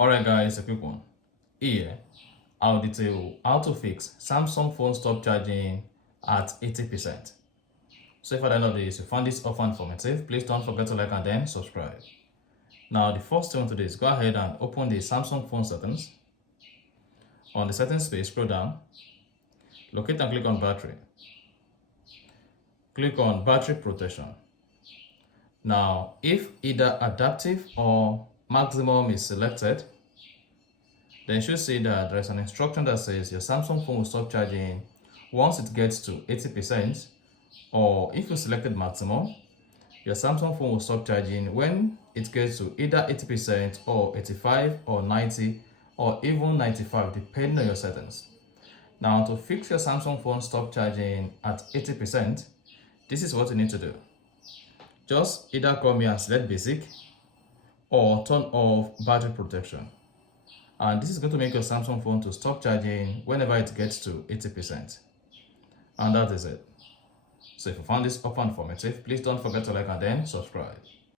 Alright guys, a quick one. Here, I'll detail how to fix Samsung phone stop charging at 80%. So if at the end of this you found this offer informative, please don't forget to like and then subscribe. Now the first thing to do is go ahead and open the Samsung phone settings. On the settings page, scroll down, locate and click on battery. Click on battery protection. Now if either adaptive or maximum is selected, then you should see that there is an instruction that says your Samsung phone will stop charging once it gets to 80%, or if you selected maximum, your Samsung phone will stop charging when it gets to either 80% or 85 or 90 or even 95 depending on your settings. Now to fix your Samsung phone stop charging at 80%, this is what you need to do. Just either come here and select basic or turn off battery protection. And this is going to make your Samsung phone to stop charging whenever it gets to 80%. And that is it. So if you found this offer informative, please don't forget to like and then subscribe.